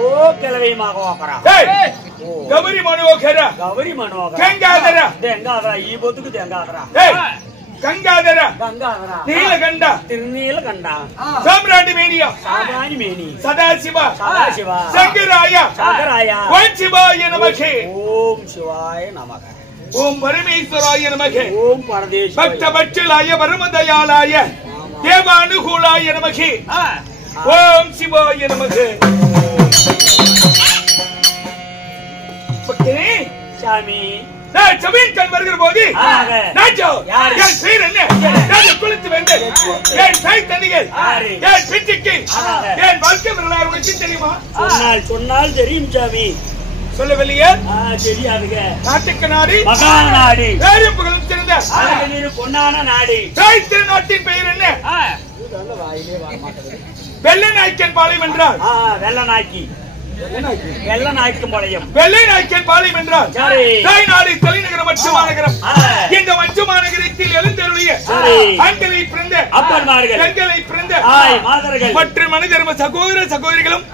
ஓ கிளவி மகோகரா கௌரி மனோகர கௌரி மனோகர கங்காதர தெங்காதரா ஈ பொத்துக்கு தெங்காதரா கங்காதர கங்காதரா நீலகண்ட திருநீலகண்ட சாம்ராட்டி மேனியா சாமானி மேனி சதாசிவா சதாசிவா சங்கராய சங்கராய ஓம் சிவாய நமகே ஓம் சிவாய நமக ஓம் பரமேஸ்வராய நமகே ஓம் பரதேஸ்வராய பக்த பட்சலாய பரமதயாலாய தேவானுகூலாய நமகே ஓம் சிவாய நமகே பக்தனே சாமி நான் சபையின் கண் வருகிற போது நாச்சோ என் பேர் என்ன நான் குளித்து வந்தேன் என் தாய் தந்தைகள் என் பிச்சுக்கு என் வாழ்க்கை வரலாறு உனக்கு தெரியுமா சொன்னால் தெரியும் சாமி சொல்லவில்லையே தெரியாதுங்க நாட்டுக்கு நாடு மகாநாடு வேறு புகழும் சிறந்த பொன்னான நாடு தாய் திருநாட்டின் பெயர் என்ன வெள்ளை நாய்க்கன் பாளையம் என்றால் வெள்ள நாய்க்கு வெள்ள நாய்க்கு பாளையம் வெள்ளை நாய்க்கன் பாளையம் என்றால் தாய் நாடு தலைநகரம் மச்சு மாநகரம் இந்த மச்சு மாநகரத்தில் எழுந்தருளிய ஆண்களை பிறந்த அப்பன்மார்கள் பெண்களை பிறந்த மாதர்கள் மற்றும் மனிதர்ம சகோதர சகோதரிகளும்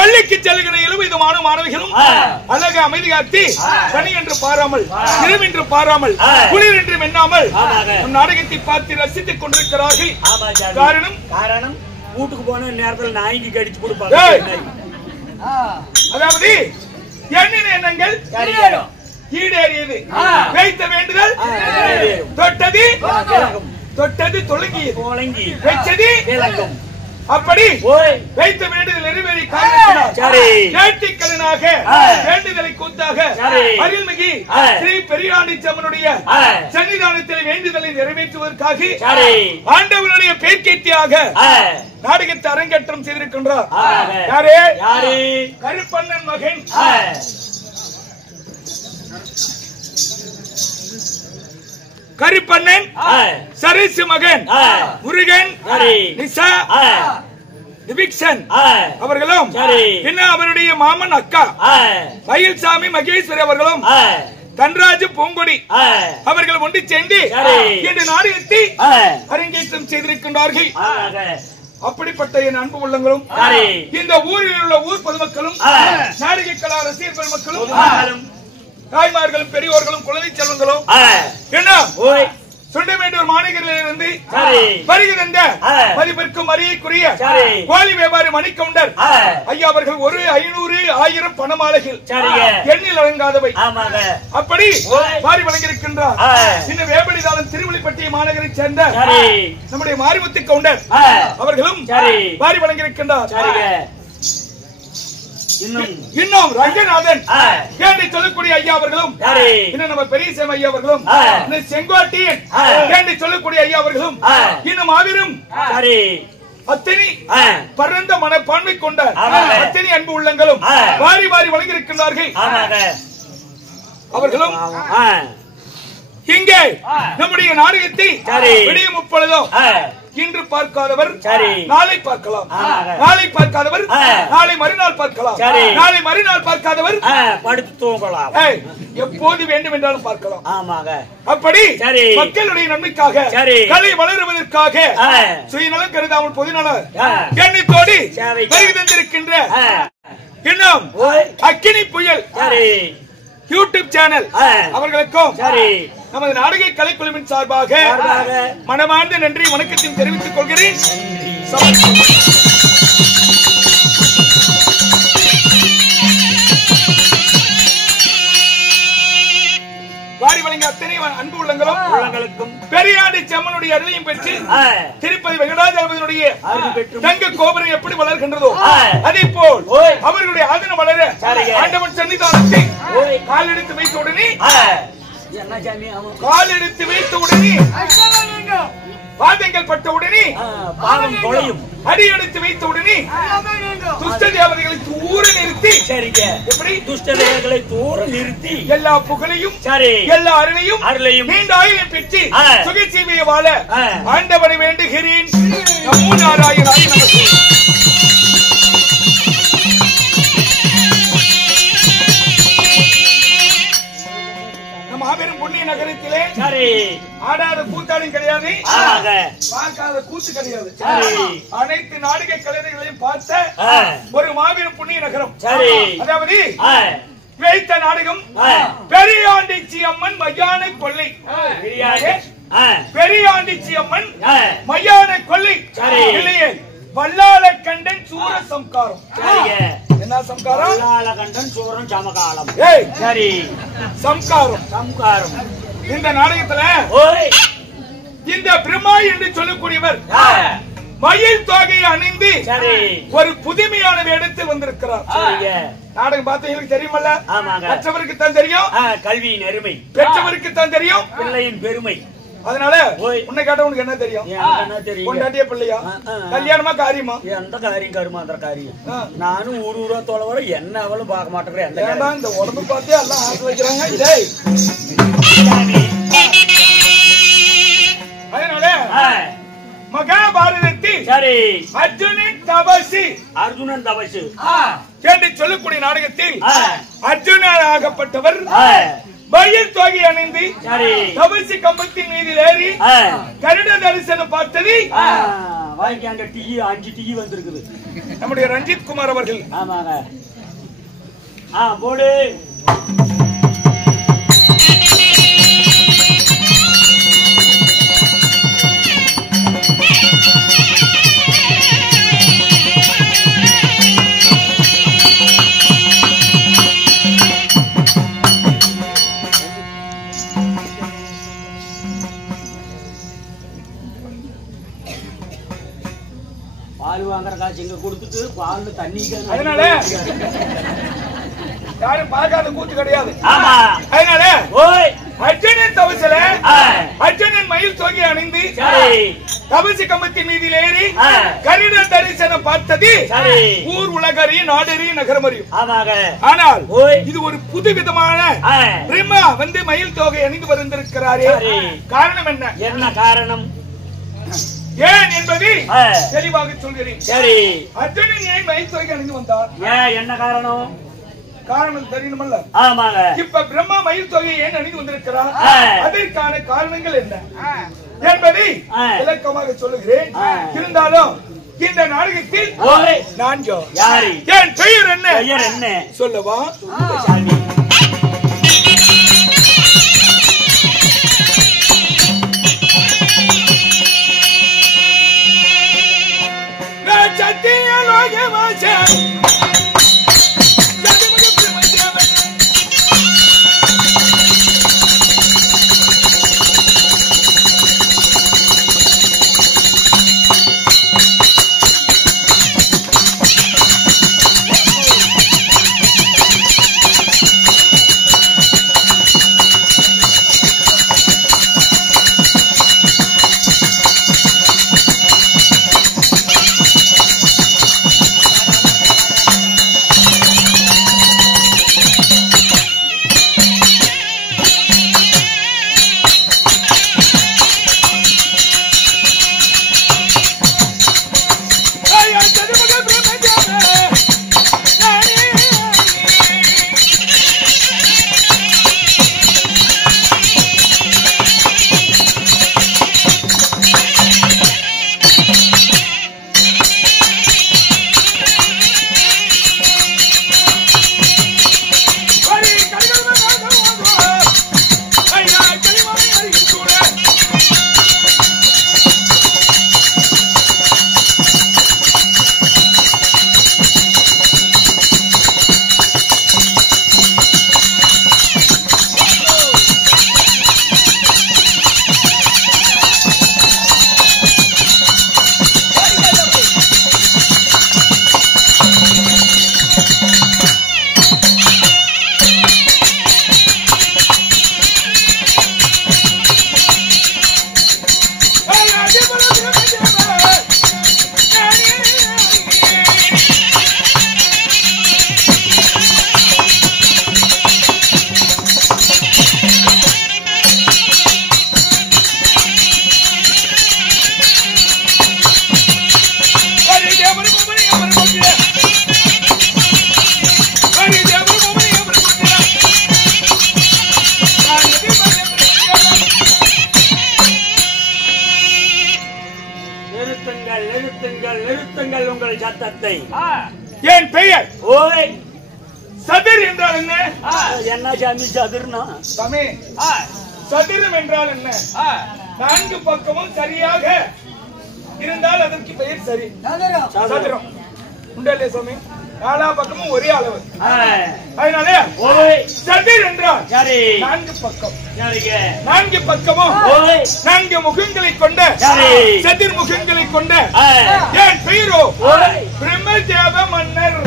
பள்ளிக்கு செல்கிற 70 மாணவிகளும் அழக அமைதி காத்தி பனி என்று பாராமல் இரவு என்று பாராமல் குளிர் என்று எண்ணாமல் நம் நாடகத்தை பார்த்து ரசித்துக் கொண்டிருக்கிறார்கள் காரணம் வீட்டுக்கு போன நேரத்தில் நாய்க்கு கடிச்சு கொடுப்பாங்க அதாவது எண்ணின எண்ணங்கள் ஈடேறியது வைத்த வேண்டுதல் தொட்டது தொழுங்கி வைச்சது அப்படி வைத்த வேண்டுதல் நிறைவேறி நேர்த்திக்கலனாக வேண்டுதலை கூத்தாக அருள்மிகு ஸ்ரீ பெரியாண்டிச்சம்மனுடைய சன்னிதானத்தில் வேண்டுதலை நிறைவேற்றுவதற்காக ஆண்டவனுடைய பேர்க்கீர்த்தியாக நாடகத்தை அரங்கேற்றம் செய்திருக்கின்றார். யாரே? கருப்பண்ணன் மகன் கருப்பண்ணன் சரசு மகன் முருகன் நிசா அவர்களும் என்ன அவருடைய மாமன் அக்கா மயில்சாமி மகேஸ்வரி அவர்களும் தன்ராஜ் பூங்கொடி அவர்கள் ஒன்று சேர்ந்து இந்த நாடகத்தை அரங்கேற்றம் செய்திருக்கின்றார்கள். அப்படிப்பட்ட என் அன்பு உள்ளங்களும் இந்த ஊரில் உள்ள ஊர் பொதுமக்களும் நாடக கலா ரசிகர் பெருமக்களும் தாய்மார்களும் பெரியோர்களும் குழந்தை செல்வங்களும் என்ன சுண்டமேட்டூர் மாநகரிலிருந்து வருகின்ற மதிப்பிற்கும் மரியாதைக்குரிய கோழி வியாபாரி மணிக்கவுண்டர் ஐயா அவர்கள் 500 1000 பணமாலைகள் எண்ணில் அடங்காதவை அப்படி மாறி வழங்கியிருக்கின்றார். இந்த வேபடிதாளம் திருவள்ளிப்பட்டி மாநகரைச் சேர்ந்த நம்முடைய மாரிமுத்து கவுண்டர் அவர்களும் மாறி வழங்கியிருக்கின்றார். இன்னும் ரங்கநாதன் கேண்டி சொல்லக்கூடிய ஐயா அவர்களும் இன்னும் நம்ம பெரியசாமி ஐயா அவர்களும் செங்கோட்டியன் கேண்டி சொல்லக்கூடிய ஐயா அவர்களும் இன்னும் மாபெரும் அத்தனை பரந்த மனப்பான்மை கொண்ட அத்தனை அன்பு உள்ளங்களும் வாரி வாரி வழங்கியிருக்கின்றார்கள். அவர்களும் இங்கே நம்முடைய நாடகத்தை விடிய முப்பொழுதும் இன்று பார்க்காதவர் நாளை பார்க்கலாம், நாளை பார்க்காதவர் நாளை மறுநாள் பார்க்கலாம், நாளை மறுநாள் பார்க்காதவர் படுத்து தூங்கலாம், எப்போது வேண்டும் என்றாலும் பார்க்கலாம். அப்படி மக்களுடைய நன்மைக்காக கலை வளருவதற்காக சுயநலம் கருதாமல் பொதுநல எண்ணத்தோடு வருகை தந்திருக்கின்ற இன்னும் அக்கினி புயல் யூடியூப் சேனல் அவர்களுக்கும் நமது நாடக கலைக்குழுவின் சார்பாக மனமார்ந்த நன்றி வணக்கத்தையும் தெரிவித்துக் கொள்கிறேன். வாரி வழங்கிய அத்தனை அன்பு உள்ளங்களுக்கும் பெரியாண்டிச்சம்மனுடைய அருளையும் பெற்று திருப்பதி வெங்கடாஜலபதியினுடைய தங்க கோபுரம் எப்படி வளர்கின்றதோ அதே போல் அவர்களுடைய ஆதனம் வளர ஆண்டவன் சன்னிதானத்தை கால் எடுத்து வைத்த உடனே பாதங்கள் பட்ட உடனே பாதம் தொலையும், அடி எடுத்து வைத்த உடனே துஷ்ட தேவதைகளை தூர நிறுத்தி எப்படி துஷ்ட தேவதைகளை தூர நிறுத்தி எல்லா புகழையும் எல்லா அருளையும் நீண்ட ஆயுளை பெற்று சுகசீவியை வாழ ஆண்டவனை வேண்டுகிறேன். நமோ நாராயணாய நமஸ்தே. மாபெரும் புண்ணிய நகரத்திலே ஆடாத கூத்தாடும் கிடையாது, ஆமாங்க. பார்க்காத கூத்து கிடையாது. சரி. அனைத்து நாடக கலைஞர்களையும் பார்த்த ஒரு மாபெரும் புண்ணிய நகரம். சரி. அதாவது வைத்த நாடகம் பெரியாண்டிச்சி அம்மன் மையான கொள்ளை. பெரியாண்டிச்சி அம்மன் மையான கொள்ளை இல்லையே, வல்லாள கண்டன் சூர சம்காரம். என்ன சம்காரம்? வல்லாள கண்டன் சூரன் சமகாலம். சரி, சம்காரம். சம்காரம். இந்த நாடகத்துல இந்த பிரம்மா என்று சொல்லக்கூடியவர் மயில் தொகையை அணிந்து ஒரு புதுமையான வேடத்தில் வந்திருக்கிறார். நாடகம் பார்த்தவங்களுக்கு தெரியுமல்ல? மற்றவருக்கு தான் தெரியும் கல்வியின் அருமை, பெற்றவருக்கு தான் தெரியும் பிள்ளையின் பெருமை. அதனால உன்னை கேட்டவனுக்கு என்ன தெரியும்? கொண்டாட்டிய பிள்ளையா, கல்யாணமா காரியமா? எந்த காரியம் கருமாந்திர காரியம். நானும் ஊரா தோழ என்ன அவளும் பார்க்க மாட்டேங்கிறேன். இந்த உடம்பு பார்த்தே எல்லாம் ஆசை வைக்கிறாங்க. அதனால மகாபாரதத்தில் அர்ஜுனன் தபசு என்று சொல்லக்கூடிய நாடகத்தில் அர்ஜுனன் ஆகப்பட்டவர் மயில் தொகை அணிந்து தபசி கம்பத்தின் மீது ஏறி கருட தரிசனம் பார்த்தது. அங்க டீ 5 டீ வந்திருக்குது. நம்முடைய ரஞ்சித் குமார் அவர்கள். ஆமாங்க. போடு. பால் வாங்குற காசு இங்க கொடுத்துட்டு பால் தண்ணி. அதனால யாரும் பார்க்காத கூத்து கிடையாது. அதனால அர்ஜுனன் தவசல அர்ஜுனன் மயில் தொகை அணிந்து தபசி கம்பத்தின் மீதில் ஏறி கருட தரிசனம் பார்த்தது ஊர் உலகறியும் நாடறியும் நகரமறியும். ஆனால் இது ஒரு புது விதமான பிரம்மா வந்து மயில் தொகை அணிந்து வந்திருக்கிறாரே, காரணம் என்ன? என்ன காரணம் ஏன் என்பது தெளிவாக சொல்கிறேன். சரி, அர்ஜுனன் ஏன் மயில் தொகை அணிந்து வந்தார்? என்ன காரணம்? காரணம் தெரியணுமல்ல? ஆமாங்க. இப்ப பிரம்மா மயில் தொகையை ஏன் அணிந்து வந்திருக்கிறார்? அதற்கான காரணங்கள் என்ன என்பதை விளக்கமாக சொல்லுகிறேன். இருந்தாலும் இந்த நாடகத்தில் நான் யாரு, என் பெயர் என்ன சொல்லவா? தத்தை. என் பெயர் ஓய் சதிர் என்றால் என்ன? என்ன சாமி சதுர்னா? சாமி சதுரம் என்றால் என்ன? 4 பக்கமும் சரியாக இருந்தால் அதற்கு பெயர் சரி. சதுரம் உண்டல்லே சாமி. 4 பக்கமும் ஒரே அளவு. அதனால சதிர் என்றால் 4 பக்கம். 4 பக்கமும் 4 முகங்களை கொண்ட சதிர் முகங்களை கொண்ட என் பெயரோ பிரம்மதேவ மன்னர்.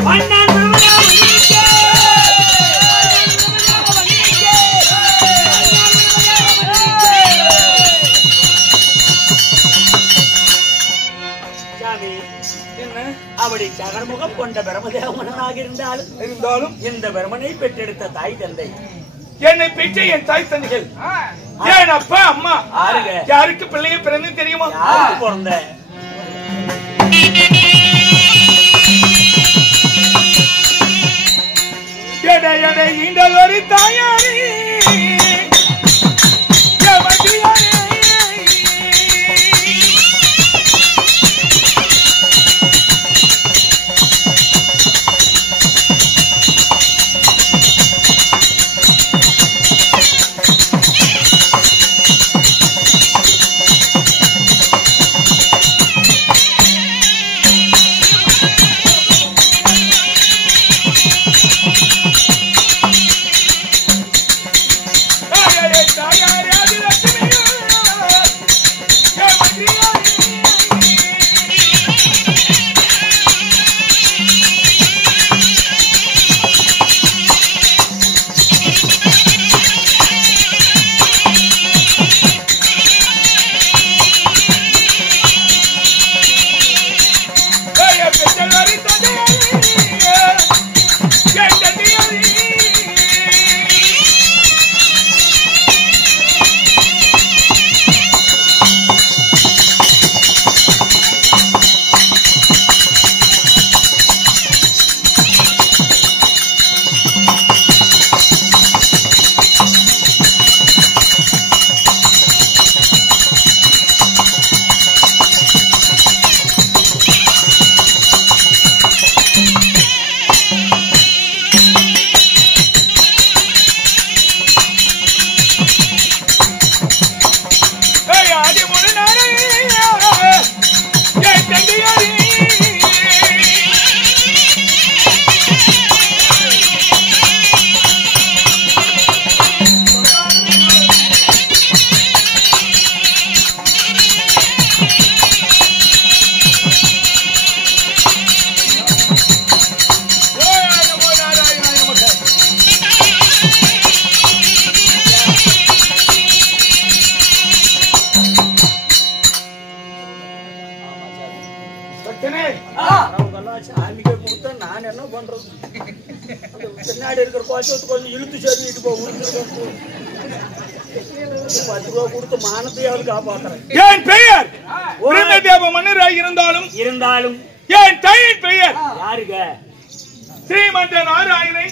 அப்படி சகர்முகம் கொண்ட பிரமதேவனாக இருந்தாலும் இந்த பிரமனை பெற்றெடுத்த தாய் தந்தை என்னை பெற்ற என் தாய் தந்தைகள் என் அப்பா அம்மா யாருக்கு பிள்ளைய பிறந்து தெரியுமா? பிறந்த ஒரு தாயாரி சாமிக்கு கொடுத்தா நான் என்ன பண்றது? பின்னாடி இருக்கிற கோச்சத்து கொஞ்சம் இழுத்து சொல்லிட்டு போ. 10 ரூபா கொடுத்து மானத்தையாவது காப்பாத்துறேன். என் பெயர் பிரம்மதேவ மன்னராக இருந்தாலும் என் தாயின் பெயர் யாருங்க? ஸ்ரீமந்த நாராயணை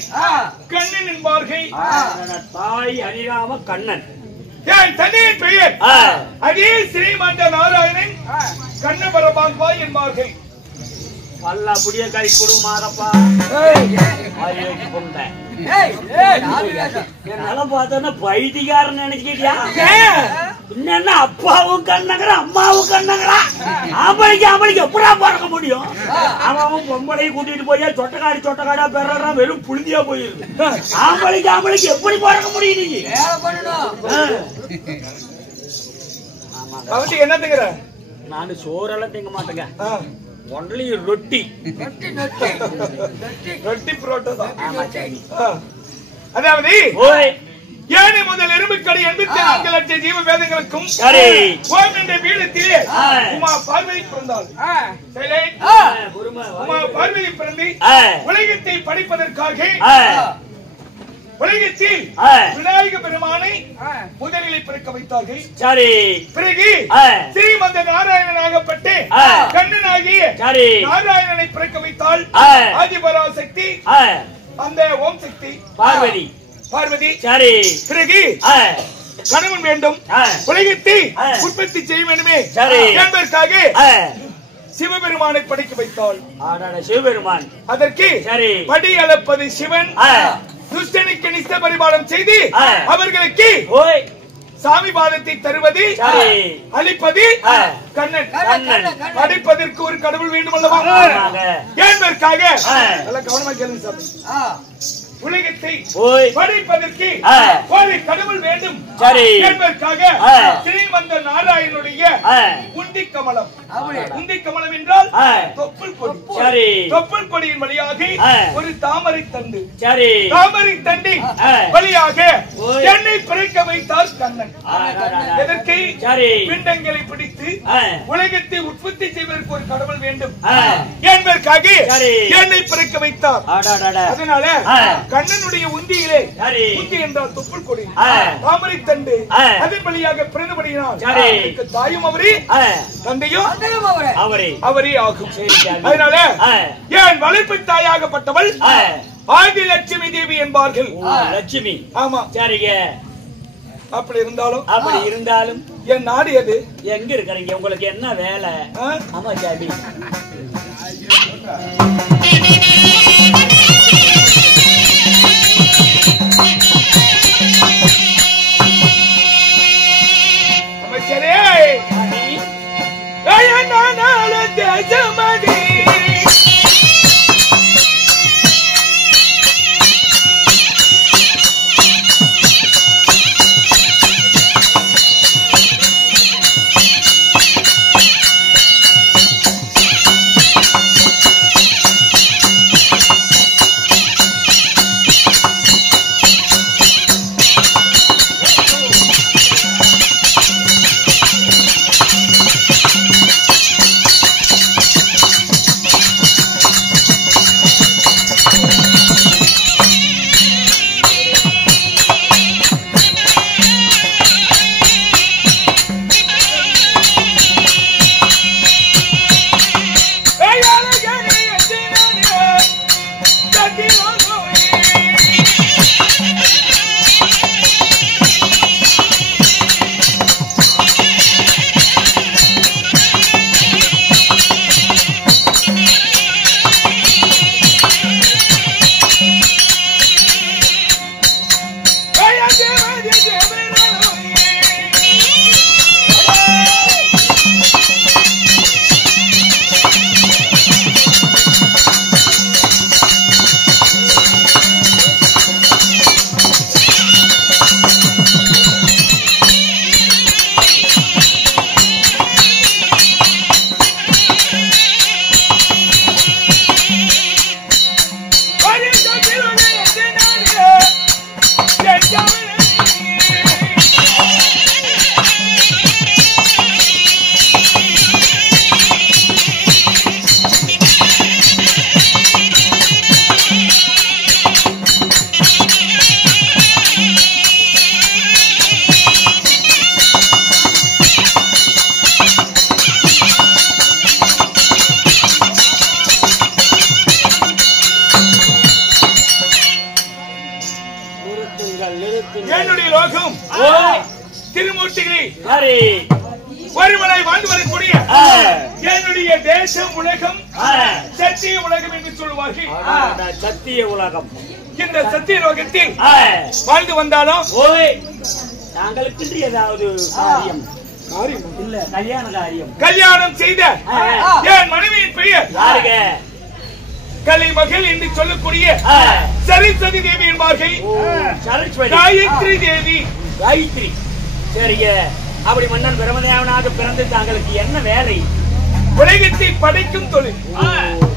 கண்ணன் என்பார்கள். தாய் ஹரிராம கண்ணன். என் தந்தையின் பெயர் அதே ஸ்ரீமந்த நாராயணன் கண்ணபரபாங்காய் என்பார்கள். பல்ல அப்படியே கறி கொடுமாதப்பா. என்னால பார்த்தோன்னா பைத்தியக்காரன் நினைச்சுக்கிட்டியா? என்னன்னா அப்பாவும் கண்ணங்கற அம்மாவும் கண்ணங்கறா. ஆம்பளைக்கு எப்படா பிறக்க முடியும்? அவன் பொம்பளை கூட்டிட்டு போய் சொட்டக்காடா பெறறா வெறும் புழுதியா போயிருக்கு. ஆம்பளைக்கு எப்படி பிறக்க முடியும்? நீங்க என்ன திங்கிற? நான் சோறெல்லாம் திங்க மாட்டேங்க. ஒன்லி ரொட்டி புரோட்டா. அதாவது ஏனை முதல் எறும்புக்கடி 84 லட்சம் ஜீவ வேதங்களுக்கும் ஓம் என்ற பீடத்திலே உமா பார்வதி பிறந்தாள். உமா பார்வதி பிறந்து உலகத்தை படிப்பதற்காக உலகத்தில் விநாயக பெருமானை முதலிலை பிறக்க வைத்தார்கள். பிறகு ஸ்ரீமந்த நாராயணனாகப்பட்டு கண்ணனாகிய நாராயணனை பிறக்க வைத்தால் ஆதிபராசக்தி, அந்த ஓம் சக்தி பார்வதி. பிறகு கணவன் வேண்டும், உலகத்தை உற்பத்தி செய்ய வேண்டுமே என்பதற்காக சிவபெருமானை படிக்க வைத்தாள். சிவபெருமான் அதற்கு படி அளப்பது சிவன், துஷ்டனுக்கு நிஷ்ட பரிபாலம் செய்து அவர்களுக்கு சாமி பாதத்தை தருவது, அளிப்பது கண்ணன். அடிப்பதற்கு ஒரு கடவுள் வேண்டும் அல்லவா? என்பதற்காக நல்ல கவனமாக கேளுங்க சாமி. உலகத்தை படைப்பதற்கு ஒரு கடவுள் வேண்டும் என்பதற்காக ஸ்ரீமந்த நாராயணனுடைய உண்டி கமலம். உண்டி கமலம் என்றால் தொப்புள் கொடி. தொப்புள் கொடியின் வழியாக ஒரு தாமரை தண்டு. தாமரை தண்டின் வழியாக என்னை பிறக்க வைத்தார் கண்ணன். எதற்கு? பிண்டங்களை பிடித்து உலகத்தை உற்பத்தி செய்வதற்கு ஒரு கடவுள் வேண்டும் என்பதற்காக என்னை பிறக்க வைத்தார். அதனால கண்ணனுடைய உந்தியிலே, உந்தி என்றால் தொப்புள் கொடி, தாமரை தண்டு, அதன் வழியாக பிறந்தபடியினால் தாயும் அவரே தந்தையும் அவரே ஆகும். அதனால என் வளர்ப்பு தாயாகப்பட்டவள் ஆதி லட்சுமி தேவி என்பார்கள். லட்சுமி. ஆமா. சரிங்க. அப்படி இருந்தாலும் என் நாடு எது? எங்க இருக்கிறீங்க? உங்களுக்கு என்ன வேலை? ஆமா சாமி. தேசமதி என்னுடைய லோகம் திருமூர்த்திகிரி ஒருவனை வாழ்ந்து வரக்கூடிய என்னுடைய தேசம் உலகம் சத்திய உலகம் என்று சொல்லுவார்கள். சத்திய உலகம். இந்த சத்திய லோகத்தில் வாழ்ந்து வந்தாலும் நாங்களுக்கு ஏதாவது காரியம் இல்ல, கல்யாண காரியம். கல்யாணம் செய்த என் மனைவியின் பெயர் கலைமகள் என்று சொல்லக்கூடிய சரஸ்வதி தேவி என்பார்கள். காயத்ரி தேவி. காயத்ரி. சரிங்க. அப்படி மன்னன் பிரம்மதேவனாக பிறந்து தாங்களுக்கு என்ன வேலை? உலகத்தை படைக்கும் தொழில்.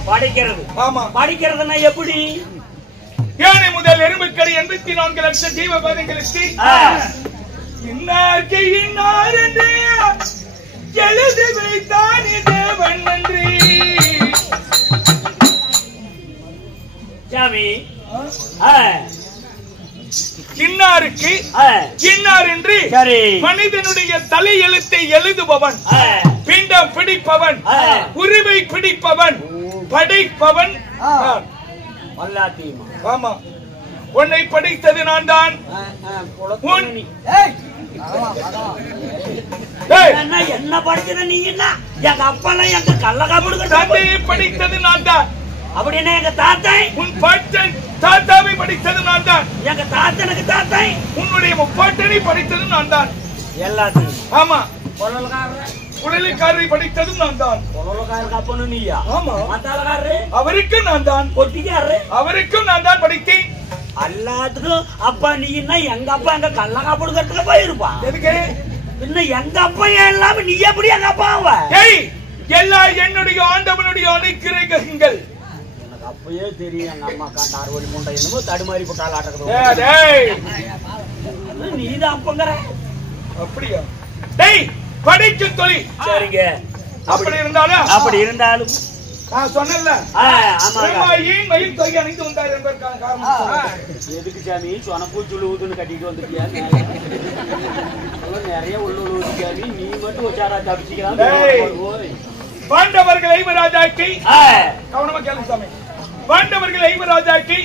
படைக்கிறது. ஆமா. படைக்கிறதுனா எப்படி? யானை முதல் எறும்புக்கடி 84 லட்சம் ஜீவபாதங்களுக்கு இன்னார்க்கு இன்னார் என்று எழுதி வைத்தான் தேவன் நன்றி. சாமி இன்னாருக்கு இன்னார் என்று மனிதனுடைய தலை எழுத்தை எழுதுபவன், பிண்டம் பிடிப்பவன், உரிமை பிடிப்பவன், படைப்பவன். ஆமா. உன்னை படைத்தது நான் தான். என்ன படிச்சது நீ? என்ன எங்க அப்பா எல்லாம் எங்க கள்ளக்காப்பிடுங்க தந்தையை படித்தது நான் தான். அப்படின்னா எங்க தாத்தாய் உன் பாட்டன் தாத்தாவை படித்தது நான் தான். எங்க தாத்தனுக்கு தாத்தாய் உன்னுடைய முப்பாட்டனை படித்தது நான் தான். எல்லாத்தையும் ஆமா. பொருள்காரர் குழலிக்காரரை படித்ததும் நான் தான். பொருள்காரருக்கு அப்பனு நீயா? ஆமா. மத்தாளக்காரரு அவருக்கும் நான் தான். பொட்டிக்காரரு அவருக்கும் நான் தான் படித்தேன். எல்லாத்துக்கும் அப்பா நீ என்ன எங்க அப்பா எங்க கள்ளக்காப்பிடுக்கிறதுக்கு போயிருப்பான். எதுக்கு? இன்னும் எங்க அப்பா இல்லாம நீ எப்படி எங்க அப்பா? எல்லாம் என்னுடைய ஆண்டவனுடைய அனுக்கிரகங்கள். எனக்கு அப்பயே தெரியும் எங்க அம்மா காண்டாறு வழி முண்டை என்னமோ தடுமாறி போட்டால் ஆட்டக்குது. நீதான் அப்பங்கிற. அப்படியா? டேய் படிக்கும் தொழில். சரிங்க. அப்படி இருந்தாலும் நான் சொன்னேன்ல, மயில் தொகை அணிந்து வந்தார் என்பதற்கான காரணம் எதுக்கு சாமி? சொனப்பூச்சுள்ள ஊதுன்னு கட்டிட்டு வந்துட்டியா? நிறைய உள்ள ஊது சாமி, நீ மட்டும் உச்சாரா தப்பிச்சுக்கலாம். பாண்டவர்கள் ஐவராஜாக்கி கவனமா கேளு சாமி. பாண்டவர்கள் ஐவராஜாக்கி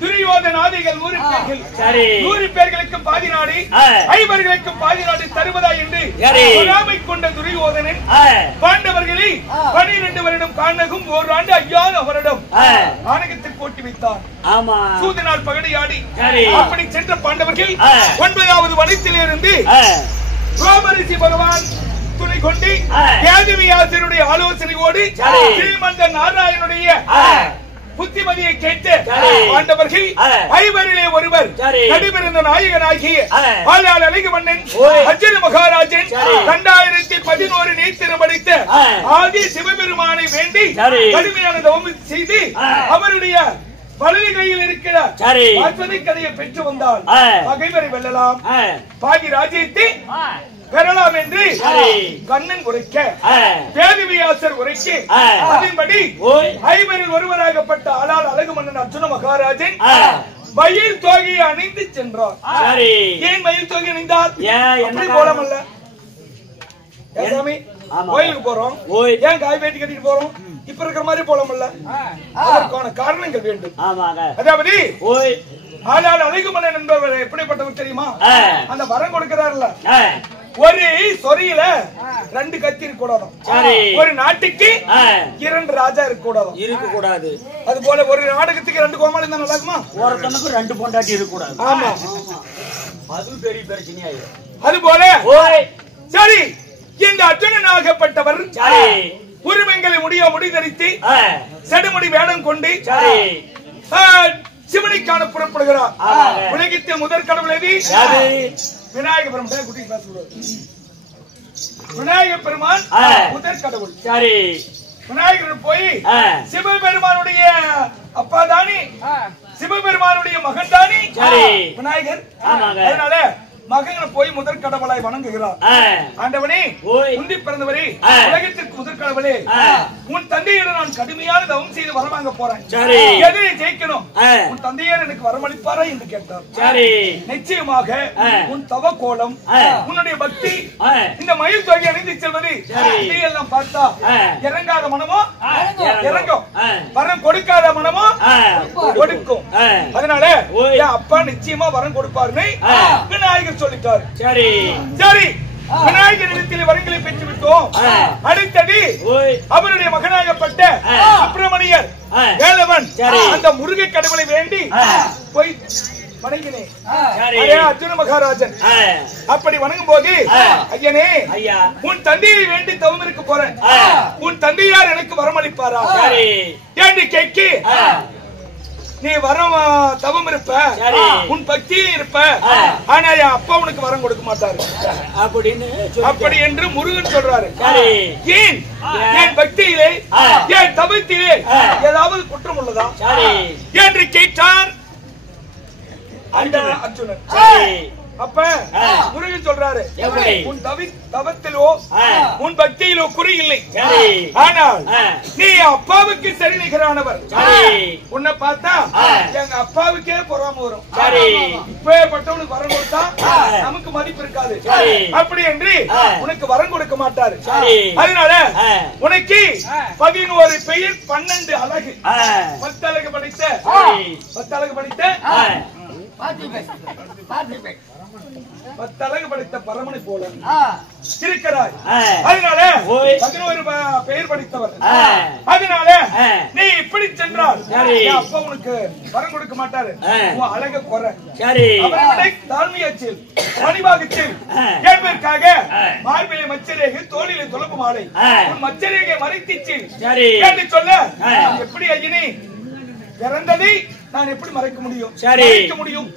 துரியோதனாதிகள் 100 பேர்களுக்கு பாதி நாடு, ஐவர்களுக்கும் பாதி நாடு தருவதா என்று பொறாமை கொண்ட துரியோதனன் பாண்டவர்களை 12 வருடம் காணகும் ஓராண்டு 5000 வருடம் ஆணகத்தில் போட்டி வைத்தார். சூதனால் பகடையாடி அப்படி சென்ற பாண்டவர்கள் 9வது வருடத்திலிருந்து ரோமரிஷி பகவான் துணை கொண்டு வேதவியாசருடைய ஆலோசனையோடு ஸ்ரீமந்த நாராயணனுடைய புத்திமதியை கேட்டு பாண்டவர்கள் ஐவரிலே ஒருவர் நடுபிறந்த நாயகனாகிய ஆளாள் அழகு மன்னன் அர்ஜுன மகாராஜன் 2011 நீத்திரம் அடித்த ஆதி சிவபெருமானை வேண்டி கடுமையான தவம் செய்து அவருடைய வலது கையில் இருக்கிற வாசனை கதையை பெற்று வந்தால் பகைவரை வெல்லலாம், பாதி ராஜ்யத்தை பெறலாம் என்று கண்ணன் உரைக்க வேதவியாசர் உரைக்க அதன்படி ஐவரில் ஒருவராகப்பட்ட ஆளாள் அழகு மன்னன் அர்ஜுன மகாராஜன் மயில் தொகையை அணிந்து சென்றார். ஏன் மயில் தொகை அணிந்தார்? அப்படி போலாமல்ல சாமி, கோயிலுக்கு போறோம், ஏன் காய் வேட்டி கட்டிட்டு போறோம்? இப்ப இருக்கிற மாதிரி போலாமல்ல, அதற்கான காரணங்கள் வேண்டும். அதாவது ஆளாள் அழகு மன்னன் என்பவர் எப்படிப்பட்டவர் தெரியுமா? அந்த வரம் கொடுக்கிறார்ல, ஒரு சொறியில 2 கத்தி இருக்க கூடாது, ஒரு நாட்டுக்கு 2 ராஜா இருக்க கூடாது. அது போல ஒரு நாடகத்துக்கு 2 கோமாளி இருந்தா நல்லா இருக்குமா? ஒருத்தனுக்கு 2 பொண்டாட்டி இருக்க கூடாது. ஆமா, அது பெரிய பிரச்சனையாயிரும். அது போல சரி, இந்த அர்ஜுனனாகப்பட்டவர் உரிமைகளை முடிதரித்து செடுமுடி வேடம் கொண்டு சிவனை காண புறப்படுகிறார். உலகத்தின் முதற் கடவுள் எது? விநாயக பெருமான். குட்டி விநாயக பெருமான் முதற் கடவுள். விநாயகர் போய் சிவபெருமானுடைய அப்பா தானே, சிவபெருமானுடைய மகன் தானே விநாயகர். அதனால மகனை போய் முதற் கடவுளாய் வணங்குகிறார். ஆண்டவனே, உந்தி பிறந்தவரே, உலகத்திற்கு முதற் கடவுளே, உன் தந்தையிடம் நான் கடுமையான தவம் செய்து வரவாங்க போறேன், எதிரை ஜெயிக்கணும், உன் தந்தையார் எனக்கு வரமளிப்பாரா என்று கேட்டார். நிச்சயமாக உன் தவ கோலம், உன்னுடைய பக்தி, இந்த மயில் தொகை அணிந்து செல்வது இதையெல்லாம் பார்த்தா இறங்காத மனமோ இறங்கும், வரம் கொடுக்காத மனமோ கொடுக்கும். அதனால அப்பா நிச்சயமா வரம் கொடுப்பாருன்னு விநாயகர் சொல்லிட்டார். சரி, விநாயகர் இடத்தில் வரங்களை பெற்று விட்டோம். அடுத்தது அவருடைய மகனாகப்பட்ட சுப்பிரமணியர் வேலவன் அந்த முருகை கடவுளை வேண்டி போய் வணங்கினேன். அர்ஜுன மகாராஜன் அப்படி வணங்கும் போது, ஐயனே, உன் தந்தையை வேண்டி தவம் இருக்க போறேன், உன் தந்தையார் எனக்கு வரமளிப்பாரா என்று கேட்க, நீ வரம் தவம் இருப்ப, உன் பக்தியே இருப்ப, ஆனா என் அப்பா உனக்கு வரம் கொடுக்க மாட்டாரு அப்படி என்று முருகன் சொல்றாரு. ஏன்? என் பக்தியிலே, என் தவத்திலே ஏதாவது குற்றம் உள்ளதா என்று கேட்டார் அர்ஜுனன். அப்ப முருகன் சொல்றாரு, உன் தவத்திலோ உன் பக்தியிலோ குறி இல்லை, ஆனால் நீ அப்பாவுக்கு சரி நிகரானவர். உன்னை பார்த்தா எங்க அப்பாவுக்கே பொறாம வரும். இப்பப்பட்டவனுக்கு வரம் கொடுத்தா நமக்கு மதிப்பு இருக்காது, அப்படி என்று உனக்கு வரம் கொடுக்க மாட்டாரு. அதனால உனக்கு 11 பெயர் 12 அழகு, 10 அழகு படித்த 10 அழகு படைத்த பரமனை போல இருக்கிறாய். அதனால 11 பெயர் படித்தவர். அதனால நீ இப்படி சென்றால் அப்பா உனக்கு வரம் கொடுக்க மாட்டாரு. உன் அழக குறை அவரை தாழ்மையாச்சில் பணிவாகச்சில் கேட்பதற்காக மார்பிலை மச்சரேகை தோளிலே துளப்பு மாலை உன் மச்சரேகை மறைத்திச்சு என்று சொல்ல எப்படி ஐயனே பிறந்ததை நான் எப்படி மறைக்க முடியும் மறைக்க முடியும்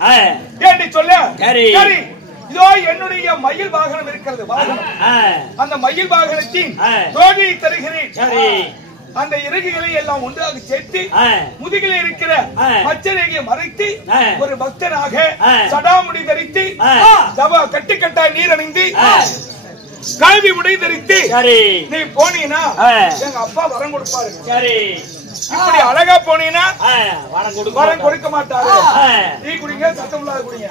என்று சொல்ல சரி இதோ என்னுடைய மயில் வாகனம் இருக்கிறது. அந்த மயில் வாகனத்தின் தோகையை தருகிறேன். அந்த இறகுகளை எல்லாம் ஒன்றாக சேர்த்து முதுகிலே இருக்கிற மச்சரேகையை மறைத்து ஒரு பக்தனாக சடாமுடி தரித்து கட்டுக்கட்டாய் நீர் அணிந்து கல்வி உடை தரித்து நீ போனீனா எங்க அப்பா வரம் கொடுப்பாரு. இப்படி அழகா போனீனா வரம் கொடுக்க மாட்டாரு. நீ குடிங்க சத்தம் இல்லாத குடிங்க.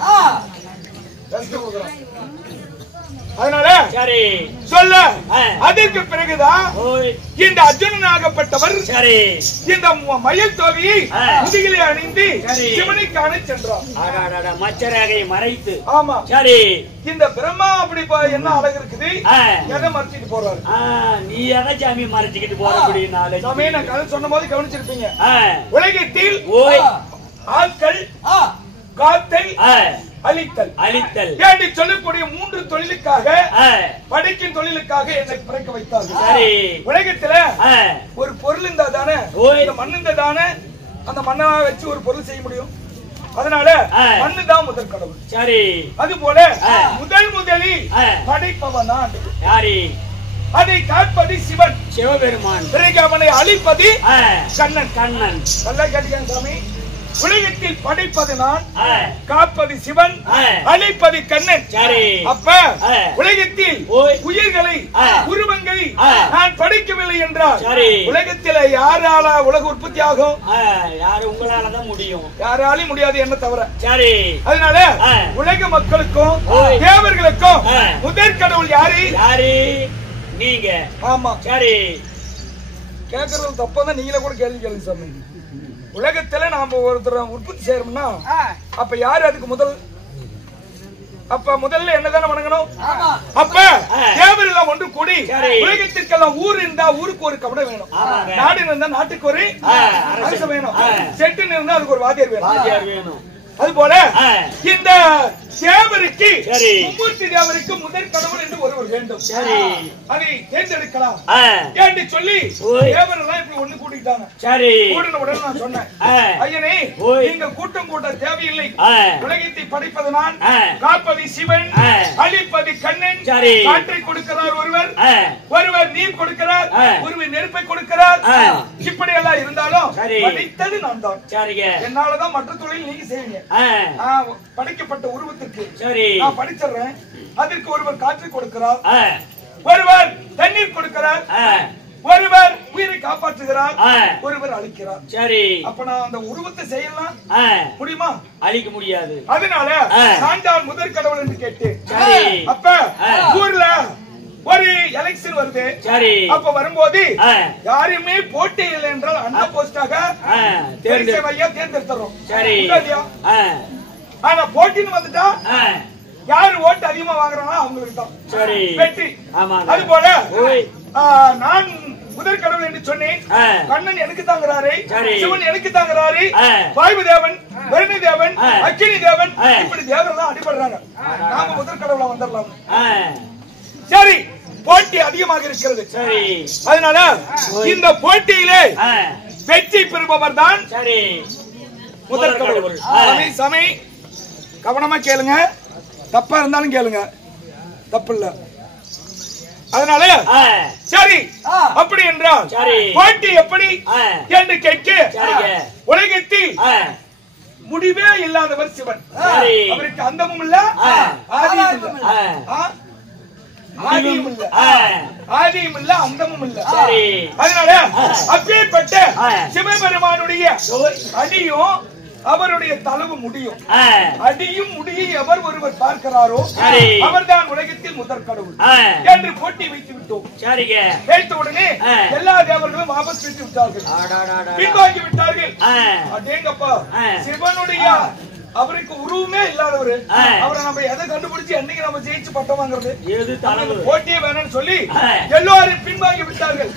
அதனால சொல்ல அதற்கு பிறகுதான் இந்த அர்ஜுனனாகப்பட்டவர் இந்த மயில் தொகையை முதுகிலே அணிந்து சிவனை காண சென்றார். மச்சரேகையை மறைத்து. ஆமா சரி இந்த பிரம்மா அப்படி என்ன அழகு இருக்குது எதை மறைச்சிட்டு போறாரு. நீ எதை சாமி மறைச்சிக்கிட்டு போற அப்படின்னாலே சாமி நான் கதை சொன்ன போது கவனிச்சிருப்பீங்க. உலகத்தில் ஆட்கள் காத்தல் அழித்தல் அழித்தல் என்று சொல்லக்கூடிய 3 தொழிலுக்காக படைக்கும் தொழிலுக்காக என்னை பிறக்க வைத்தார்கள். உலகத்துல ஒரு பொருள் இருந்தா தானே இந்த மண் இருந்தா தானே அந்த மண்ணை வச்சு ஒரு பொருள் செய்ய முடியும். அதனால மண்ணு தான் முதல் கடவுள். சரி அது போல முதலில் படைப்பவன் தான் அதை காப்பது சிவன் சிவபெருமான். அவனை அழிப்பது கண்ணன். கண்ணன் நல்லா கேட்டுக்கங்க சாமி. உலகத்தில் படைப்பது நான், காப்பது சிவன், அழைப்பது கண்ணன். அப்ப உலகத்தில் உயிர்களை உருவங்களை நான் படைக்கவில்லை என்றால் உலகத்தில் யாரால உலக உற்பத்தி ஆகும்? யாரு உங்களாலதான் முடியும். யாராலையும் முடியாது என்ன தவிர. சரி அதனால உலக மக்களுக்கும் தேவர்களுக்கும் முதற் கடவுள் யாரு? யாரு? நீங்க. ஆமா சரி கேக்குறது தப்பாதான். நீங்களே கூட கேள்வி கேளுங்க சாமி. உலகத்துல நாம ஒருத்தர் உற்பத்தி செய்யறோம்னா அப்ப யாரு அதுக்கு முதல்? அப்ப முதல்ல என்னதானே வணங்கணும்? அப்ப தேவரெல்லாம் ஒன்று கூடி உலகத்திற்கெல்லாம் ஊர் இருந்தா ஊருக்கு ஒரு கபடம் வேணும். நாடு இருந்தா நாட்டுக்கு ஒரு அரசு வேணும். செட்டு இருந்தா அதுக்கு ஒரு வாத்தியார் வேணும். அது போல இந்த தேவருக்கு மும்மூர்த்தி தேவருக்கு முதல் கடவுள் என்று ஒருவர் வேண்டும். அதை தேர்ந்தெடுக்கலாம் என்று சொல்லி தேவரெல்லாம் இப்படி ஒண்ணு கூட்டிட்டாங்க. கூட்டின உடனே நான் சொன்னேன், ஐயனே நீங்கள் கூட்டம் கூட்ட தேவையில்லை. உலகத்தை படைப்பது நான், காப்பது சிவன், அழிப்பது கண்ணன். காற்றை கொடுக்கிறார் ஒருவர், ஒருவர் நீர் கொடுக்கிறார், ஒருவர் நெருப்பை கொடுக்கிறார். இப்படி எல்லாம் இருந்தாலும் படைத்தது நான் தான். என்னாலதான் மற்ற தொழில் நீங்க செய்வீங்க. படைக்கப்பட்ட உருவத்திற்கு நான் படிச்சிடுறேன். அதற்கு ஒருவர் காற்றை கொடுக்கிறார், ஒருவர் தண்ணீர் கொடுக்கிறார், ஒருவர் உயிரை காப்பாற்றுகிறார், ஒருவர் அழிக்கிறார். சரி அப்ப நான் அந்த உருவத்தை செய்யலாம் முடியுமா? அழிக்க முடியாது. அதனால நான் தான் முதற் கடவுள் என்று கேட்டேன். அப்ப ஊர்ல ஒரு எலெக்ஷன் வருது. சரி அப்ப வரும்போது யாருமே போட்டி இல்லை என்றால் அண்ணா போஸ்டாக தேர்ந்தெடுத்துறோம். சரி ஆனா போட்டின்னு வந்துட்டா யாரு ஓட்டு அதிகமா வாங்குறாங்களோ அவங்களுக்கு தான் வெற்றி. அது போல நான் முதற் கடவுள் என்று சொன்னேன். கண்ணன் எனக்கு தாங்கிறாரு, சிவன் எனக்கு தாங்கிறாரு, வாயு தேவன், வருண தேவன், அக்கினி தேவன், இப்படி தேவரெல்லாம் அடிபடுறாங்க. நாம முதற் கடவுளா வந்துடலாம். சரி போட்டி அதிகமாக இருக்கிறது. அதனால இந்த போட்டியிலே வெற்றி பெறுபவர் தான் முதற் கடவுள். சமி கவனமா கேளுங்க, தப்பா இருந்தாலும் கேளுங்க, தப்பு இல்ல. அதனால சரி அப்படி என்றால் போட்டி எப்படி என்று கேட்க உலகத்தில் முடிவே இல்லாதவர் சிவன். அவருக்கு அந்தமும் இல்ல ஆதியும் இல்ல, ஆதியும் இல்ல அந்தமும் இல்ல. அதனால அப்பேற்பட்ட சிவபெருமானுடைய அடியும் அவருடைய தளவு முடியும். அடியும் முடியும் எவர் ஒருவர் பார்க்கிறாரோ அவர்தான் உலகத்தில் முதற் கடவுள் என்று போட்டி வைத்து விட்டோம். வைத்த உடனே எல்லா தேவர்களும் வாபஸ் பெற்று விட்டார்கள், பின்வாங்கி விட்டார்கள். அதேங்கப்பா சிவனுடைய அவருக்கு உருவமே இல்லாதவரு. அவரை நம்ம எதை கண்டுபிடிச்சு என்னைக்கு நம்ம ஜெயிச்சு பட்டம் வாங்குறது? போட்டியே வேணும்னு சொல்லி எல்லாரும் பின்வாங்கி விட்டார்கள்.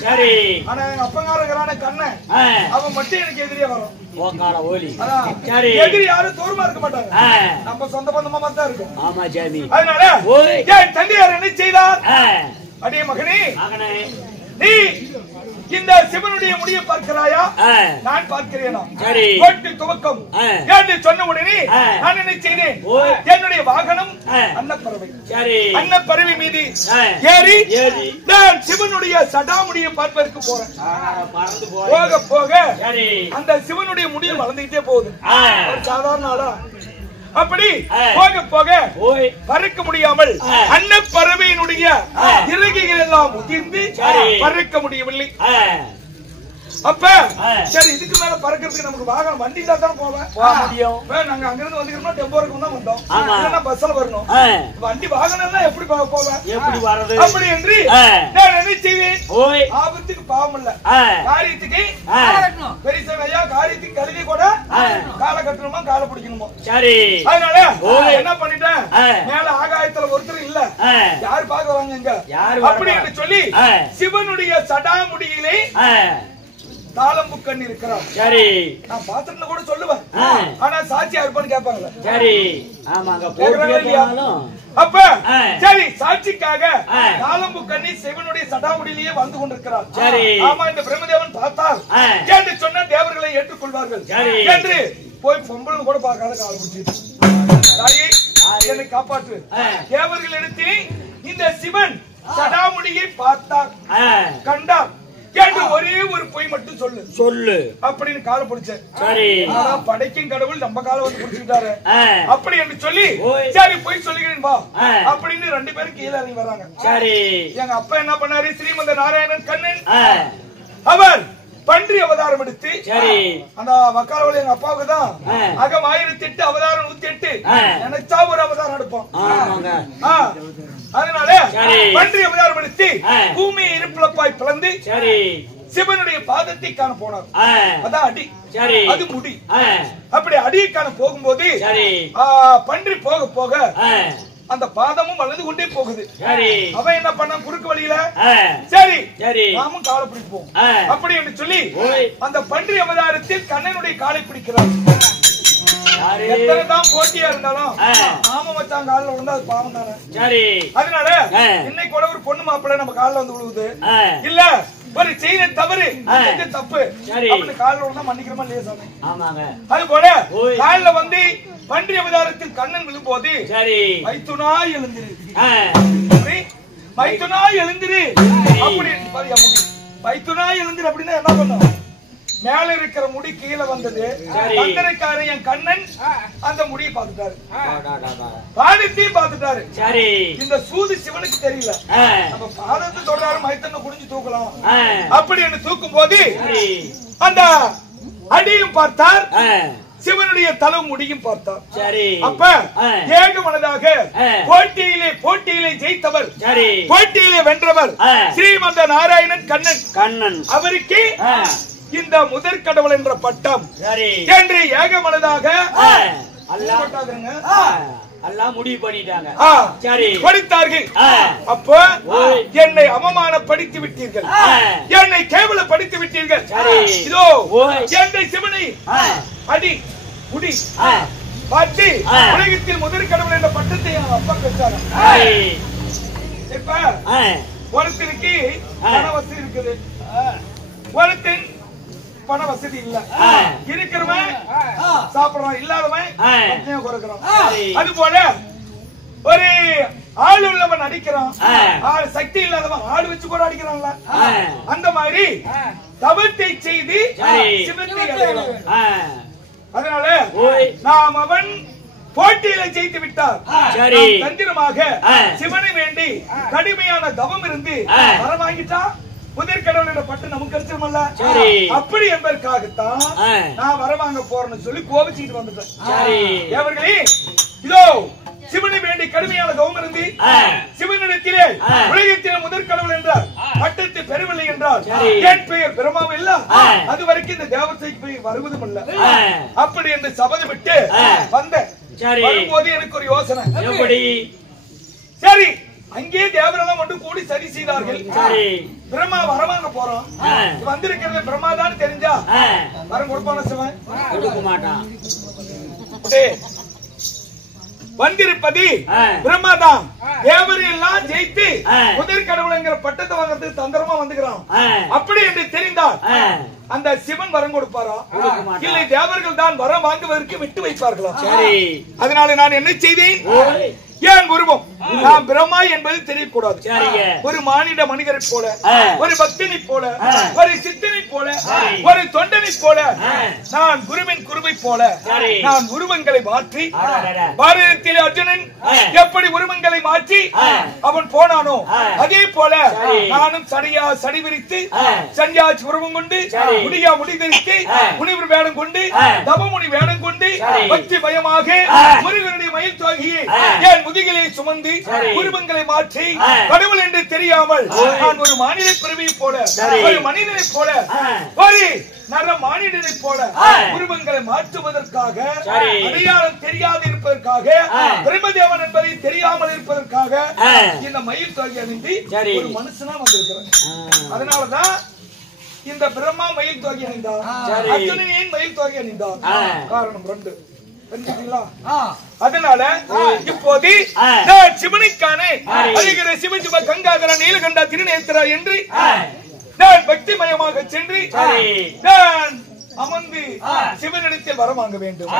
ஆனா எங்க அப்பங்காரங்களான கண்ணன் அவன் மட்டும் எனக்கு எதிரியா வரும். எதிரி யாரும் தூரமா இருக்க மாட்டாங்க, நம்ம சொந்த பந்தமா தான் இருக்கும். அதனால என் தந்தையார் என்ன செய்தார்? அடியே மகனே, நீ இந்த சிவனுடைய முடியை பார்க்கிறாயா? நான் பார்க்கிறேனா? கோட்டு துவக்கம் என்று சொன்ன உடனே நான் என்ன செய்தேன்? என்னுடைய வாகனம் அன்னப்பறவை. அன்னப்பறவை மீது ஏறி நான் சிவனுடைய சடாமுடியை பார்ப்பதற்கு போறேன். போக போக அந்த சிவனுடைய முடியை வளர்ந்துகிட்டே போகுது. சாதாரண ஆளா? அப்படி போக போக பறக்க முடியாமல் அன்னப்பறவையினுடைய இறகுகள் எல்லாம் உதிர்ந்து பறக்க முடியவில்லை. அப்ப சரி, இதுக்கு மேல பறக்கிறதுக்கு நமக்கு வாகனம் வண்டி தான் போக முடியும். நாங்க அங்கிருந்து வந்துக்கிறோம், டெம்போருக்கு தான் வந்தோம், இல்லைன்னா பஸ்ல வரணும். வண்டி வாகனம் எல்லாம் எப்படி போவேன்? எப்படி வர்றது? அப்படி என்று நான் என்ன செய்வேன்? ஆபத்துக்கு பாவம் இல்ல, காரியத்துக்கு பெரிய ஐயா, காரியத்துக்கு கழுவி கூட காலை கட்டணுமா, காலை பிடிக்கணுமோ. சரி, அதனால என்ன பண்ணிட்டேன்? மேல ஆகாயத்துல ஒருத்தர் இல்ல, யாரு பார்க்க வாங்க இங்க அப்படி என்று சொல்லி சிவனுடைய சடாமுடியிலே தாளம்புக்கண்ணி இருக்கிறான். சரி, நான் பாத்துட்டு கூட சொல்லுவேன், ஆனா சாட்சியா இருப்பான்னு கேட்பாங்களா? சரி, அப்ப சரி, சாட்சிக்காக தாளம்புக்கண்ணி சிவனுடைய சடாமுடியிலேயே வந்து கொண்டிருக்கிறார். சரி, ஆமா, இந்த பிரம்மதேவன் பார்த்தால் என்று சொன்ன தேவர்களை ஏற்றுக்கொள்வார்கள் என்று போய் பொம்பளை கூட பார்க்காத கால முடிச்சு என்னை காப்பாற்று. தேவர்களிடத்தில் இந்த சிவன் சடாமுடியை பார்த்தார், கண்டார் என்று ஒரே ஒரு பொய் மட்டும் சொல்லு அப்படின்னு காலை பிடிச்சேன். சரி, படைக்கும் கடவுள் நம்ம காலை வந்து பிடிச்சுட்டாரு அப்படி என்று சொல்லி சரி பொய் சொல்லுகிறேன் வா அப்படின்னு 2 பேரும் கீழே இறங்கி வராங்க. சரி, எங்க அப்பா என்ன பண்ணாரு? ஸ்ரீமந்த நாராயணன் கண்ணன் அவர் பன்றி அவதாரம் எடுத்து, அந்த வக்காலவழி எங்க அப்பாவுக்கு தான் அகம் 1008 அவதாரம் 108 நினைச்சா ஒரு அவதாரம் எடுப்போம். அதனால பன்றி அவதாரம் எடுத்து பூமியை இருப்பிழப்பாய் பிளந்து சிவனுடைய பாதத்தை காண போனார். அதான் அடி, அது முடி. அப்படி அடியை காண போகும்போது பன்றி போக போக அந்த பாதமும் வளர்ந்து கொண்டே போகுது. அவன் என்ன பண்ண? குறுக்கு வழியில சரி நாமும் காலை பிடிப்போம் அப்படி என்று சொல்லி அந்த பன்றி அவதாரத்தில் கண்ணனுடைய காலை பிடிக்கிறார். எத்தனைதான் போட்டியா இருந்தாலும் நாம வச்சாங்க காலில் விழுந்தா அது பாவம் தானே. சரி, அதனால இன்னைக்கு கூட ஒரு பொண்ணு மாப்பிள்ளை நம்ம காலில் வந்து விழுவுது இல்ல, ஒரு செய்த தவறு தப்பு அப்படின்னு காலில் விழுந்தா மன்னிக்கிறமா இல்லையா சாமி? அது போல காலில் வந்து பன்றி அவதாரத்தில் கண்ணன் விழும்போது மைத்துனாய் எழுந்திரு, மைத்துனாய் எழுந்திரு அப்படி மைத்துனாய் எழுந்திரு அப்படின்னா என்ன பண்ணும்? மேல இருக்கிற முடி கீழே வந்தது. கந்தனைக்காரன் என் கண்ணன் அந்த முடியை பார்த்துட்டாரு, பாதத்தையும் பார்த்துட்டாரு. சரி, இந்த சூது சிவனுக்கு தெரியல. நம்ம பாதத்தை தொடராரு, மைத்தனை குடிஞ்சு தூக்கலாம் அப்படி என்று தூக்கும் போது அந்த அடியும் பார்த்தார், சிவனுடைய தலை முடியும் பார்த்தார். சரி, அப்ப ஏக மனதாக போட்டியிலே ஜெயித்தவர், போட்டியிலே வென்றவர் ஸ்ரீமந்த நாராயணன் கண்ணன். அவருக்கு இந்த முதற் கடவுள் என்ற பட்டம் என்று ஏக மனதாக எல்லாம் முடிவு பண்ணிட்டாங்க. சரி, படித்தார்கள். அப்போ என்னை அவமானப்படுத்தி விட்டீர்கள், என்னை கேவலப்படுத்தி விட்டீர்கள். இதோ என்னை சிவனை அடி முடி பாட்டி உலகத்தில் முதற் கடவுள் என்ற பட்டத்தை அப்பா பெற்றார். இப்ப ஒருத்தருக்கு பண வசதி இருக்குது, ஒருத்தன் பண வசதி இல்ல. இருக்கிறவன் சாப்பிடுறான், இல்லாதவன் குறைக்கிறான். அது போல ஒரு ஆள் உள்ளவன் அடிக்கிறான், சக்தி இல்லாதவன் ஆடு வச்சு கூட அடிக்கிறான்ல. அந்த மாதிரி தவத்தை செய்து சிவத்தை அடையலாம். அதனால நாம் அவன் போட்டியில ஜெயித்து விட்டார். தந்திரமாக சிவனை வேண்டி கடுமையான தவம் இருந்து வர வாங்கிட்டா முதற் கடவுளோட பட்டு நமக்கு கிடைச்சிருமல்ல. அப்படி என்பதற்காகத்தான் நான் வர வாங்க போறேன்னு சொல்லி கோபிச்சுட்டு வந்துட்டேன். அவர்களே, இதோ சிவனை வேண்டி கடுமையான தவம் இருந்து சிவனிடத்திலே உலகத்திலே முதற் கடவுள் என்றார் பட்டத்தை பெறவில்லை என்றால் என் பெயர் பிரம்மாவும் இல்ல, அது வரைக்கும் இந்த தேவதைக்கு வருவதும் இல்ல. அப்படி என்று சபதம் விட்டு வந்த வரும்போது எனக்கு ஒரு யோசனை. சரி, அங்கே தேவரெல்லாம் ஒன்று கூடி சரி செய்தார்கள். பிரம்மா வரவாங்க போறோம், வந்திருக்கிறது பிரம்மா தான் தெரிஞ்சா வரம் கொடுப்பான சிவன் கொடுக்க மாட்டான். வந்திருப்பது பிரம்மாதான். தேவரை எல்லாம் ஜெயித்து முதல் கடவுள்ங்கிற பட்டத்தை வாங்குறதுக்கு தந்திரமா வந்துக்கிறான். அப்படி என்று தெரிந்தால் அந்த சிவன் வரம் கொடுப்பாரா இல்லை தேவர்கள் தான் வரம் வாங்குவதற்கு விட்டு வைப்பார்களா? அதனால நான் என்ன செய்தேன், ஏன் உருவம் நான் பிரம்மா என்பது தெரியக்கூடாது. ஒரு மானிட மனிதரை போல, ஒரு பக்தனை போல, ஒரு சித்தனை போல, ஒரு தொண்டனை போல, நான் குருவின் குருவை போல நான் உருவங்களை மாற்றி பாரதத்தில் அர்ஜுனன் எப்படி உருவங்களை மாற்றி அவன் போனானோ அதே போல நானும் சடியா சடி விரித்து சன்னியாசி உருவம் கொண்டு முடியா முடிதரித்து முனிவர் வேடம் கொண்டு தவமுனி வேடம் கொண்டு பக்தி பயமாக முருகனுடைய மயில் தோகியை என் முதுகிலே சுமந்து உருவங்களை மாற்றி கடவுள் என்று தெரியாமல் நான் ஒரு மாநில பிறவியை போல, ஒரு மனிதனை போல, ஒரு நர மானிடனை போல உருவங்களை மாற்றுவதற்காக, அடையாளம் தெரியாது இருப்பதற்காக, பிரம்மதேவன் என்பதை தெரியாமல் இருப்பதற்காக இந்த மயில் தோகை அணிந்து ஒரு மனுஷனா வந்திருக்கிறேன். அதனாலதான் இந்த பிரம்மா மயில் தோகை அணிந்தார், அர்ஜுனன் மயில் தோகை அணிந்தார். காரணம் ரெண்டு. அதனால இப்போது சிவனுக்கான அழகிற சிவசிவ கங்காதர நீலகண்டா திருநேத்திரா என்று நான் பக்திமயமாக சென்று நான் அமர்ந்து சிவனிடத்தில் வரம் வாங்க வேண்டும்.